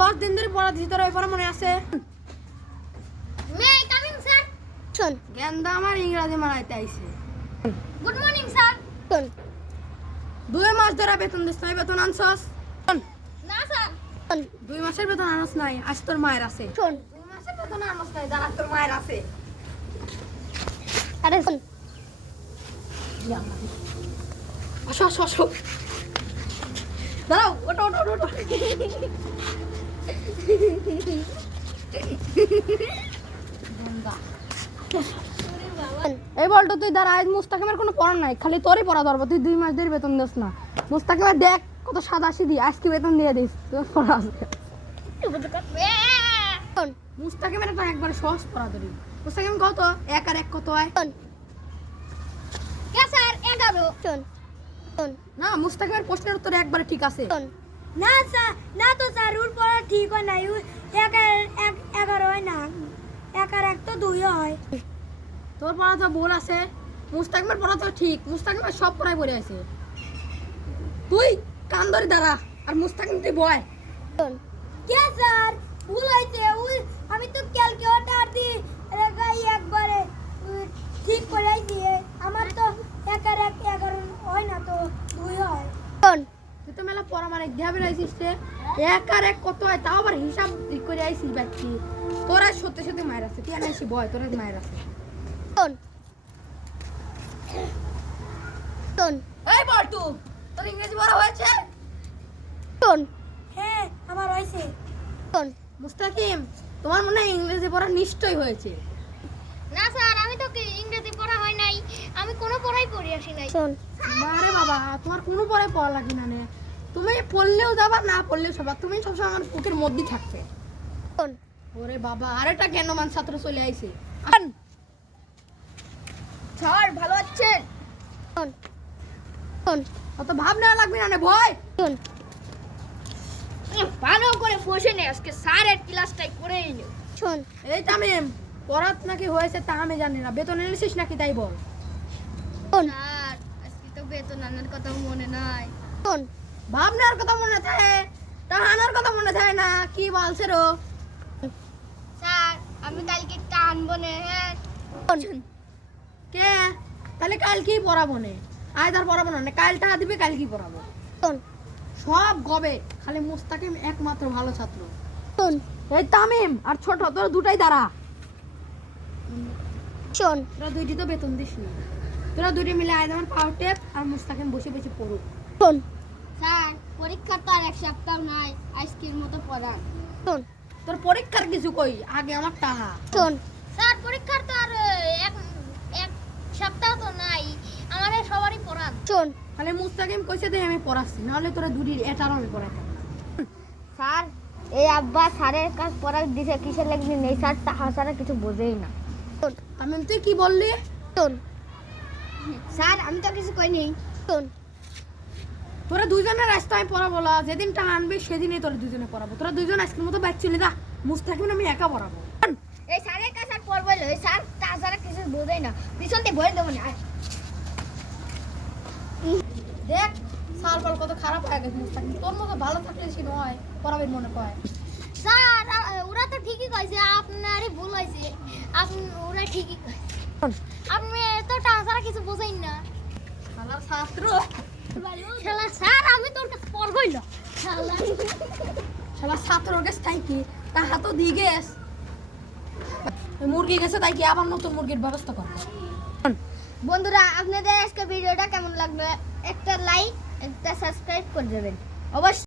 10 দিন ধরে পড়া দিছি, তোর এবারে মনে আছে? May I coming sir? শোন গেন্দা আমার ইংরেজি মারাইতে আইছে। Good morning sir. শোন 2 মাস ধরে বেতন দিস নাই, বেতন আনছস? না স্যার। শোন 2 মাসের বেতন আনস নাই, আজ তোর মায়ের আছে। শোন 2 মাসের বেতন আনস নাই, দাঁড়া তোর মায়ের আছে। আরে শোন আসো আসো আসো, দাঁড়াও, ওটো ওটো ওটো। গঙ্গা এই বলতো তুই দাঁড়া, আজ মুস্তাকিমের কোনো পড়া নাই, খালি তোরই পড়া ধরবো। তুই 2 মাস ধরে বেতন দিস না। মুস্তাকিমের দেখ কত সাদা সিধি, আজকে বেতন দিয়ে দিস, তোর পড়া আছে। শোন মুস্তাকিমের তো একবার সহজ পড়া ধরি। মুস্তাকিম কত? 1 আর 1 কত হয়? শোন কে স্যার? 11। শোন শোন না, মুস্তাকিমের প্রশ্নের উত্তর একবারে ঠিক আছে। শোন না স্যার, না তো স্যার, ওর পড়া ঠিক হয় নাই। 1 আর 1 11 হয় না, 1 আর 1 তো 2 হয়। তোর পড়া তো ভুল আছে, মুস্তাকিমের পড়া তো ঠিক। মুস্তাকিমের সব পড়াই পড়ে আছে। তুই কান ধরে দাঁড়া, আর মুস্তাকিম তুই বয়। শোন কে স্যার? ভুল হয়েছে। ওই আমি তো ক্যালকুলেটর দিয়ে রেখাই একবারে ঠিক করে দিয়ে। আমার তো 1 আর 1 11 হয় না, তো 2 হয়। শোন তুই তো মেলা পড়া মানে দেখাবে আইছিস রে। 1 আর 1 কত হয় তাও আবার হিসাব ঠিক করে আইছিস বাচ্চি। তোরা সত্যি সত্যি মায়ের আছে, তুই আনাইছি বয়, তোরা মায়ের আছে। শোন শোন এই বলটু, তোর ইংরেজি পড়া হয়েছে? শোন হ্যাঁ, আমার হয়েছে। শোন মুস্তাকিম, তোমার মনে হয় ইংরেজি পড়া নিশ্চয়ই হয়েছে। না স্যার, আমি তো ইংরেজি পড়া হয় নাই, আমি কোনো পড়াই পড়ে আসি নাই। শোন আরে বাবা, তোমার কোনো পড়ায় পড়া লাগে না নে। তুমি পড়লেও যাবা, না পড়লেও যাবা, তুমি সবসময় আমার বুকের মধ্যেই থাকবে। শোন ওরে বাবা, আরেকটা জ্ঞানমান ছাত্র চলে আইছে। স্যার ভালো আছেন? শোন শোন অত ভাব নেওয়া লাগবে না নে, ভয়। শোন ভালো করে বসে নে, আজকে স্যারের ক্লাসটাই করেই নে। শোন এই তামিম, পড়াত নাকি হয়েছে তা আমি জানি না, বেতন এনেছিস নাকি তাই বল। শোন স্যার আজকে তো বেতন আনার কথা মনে নাই। শোন ভাব নেওয়ার কথা মনে থাকে, তা আনার কথা মনে থাকে না, কি বলছে রো? স্যার আমি কালকে টানবো না। হ্যাঁ শোন কে? তাহলে কাল কি পড়াবো নে? আজ আর পড়াবো না, কাল টাকা দিবে, কাল কি পড়াবো? শোন সব গবে, খালি মুস্তাকিম একমাত্র ভালো ছাত্র। শোন এই তামিম আর ছোট, তোর দুটাই দাঁড়া। শোন তোরা দুইটি তো বেতন দিস না, তোরা দুইটি মিলে আজ আমার পাওয়ার টেপ আর মুস্তাকিম বসে বসে পড়ুক। শোন স্যার, পরীক্ষার তো আর 1 সপ্তাহ নাই, আজকের মতো পড়ান। শোন তোর পরীক্ষার কিছু কই, আগে আমার টাকা। শোন স্যার পরীক্ষার তো আর এক সপ্তাহ তো নাই, আমাদের সবারই পড়ান। শোন খালি মুস্তাকিম কইছে দে আমি পড়াচ্ছি, নাহলে তোরা দুটি এটারও আমি পড়াতাম। স্যার এই আব্বা স্যারের কাছে পড়া দিছে কিসের লাগি নেই স্যার, তাহা ছাড়া কিছু বোঝেই না। শোন তামিম তুই কি বললি? শোন স্যার আমি তো কিছু কইনি। শোন তোরা দুজনের রাস্তা আমি পড়াবো না, যেদিন টাকা আনবি সেদিনই তোরা দুজনে পড়াবো। তোরা দুজন আজকের মতো ব্যাগ চলে যা, মুস্তাকিম আমি একা পড়াবো। এই স্যারের কাছে আর পড়বো না, এই স্যার তাছাড়া কিছু বোঝেই না, পিছন দিয়ে ভরে দেবো না। দেখ সার বল কত খারাপ হয়ে গেছে মুস্তাকিম, তোর মতো ভালো থাকলে সে নয় পড়াবে মনে কয়। স্যার ওরা তো ঠিকই কইছে, আপনারই ভুল হয়েছে। ওরা ঠিকই কইছে, আপনি তো তাছাড়া কিছু বোঝেন না। শালা ছাত্র, শালা স্যার আমি তোর কাছে পড়বই না। শালা শালা ছাত্র গেছে তাই কি, টাকা তো দিয়ে গেছ। মুরগি গেছে তাই কি আবার নতুন মুরগির ব্যবস্থা করবো। বন্ধুরা, আপনাদের আজকে ভিডিওটা কেমন লাগলো? একটা লাইক, একটা সাবস্ক্রাইব করে দেবেন অবশ্যই।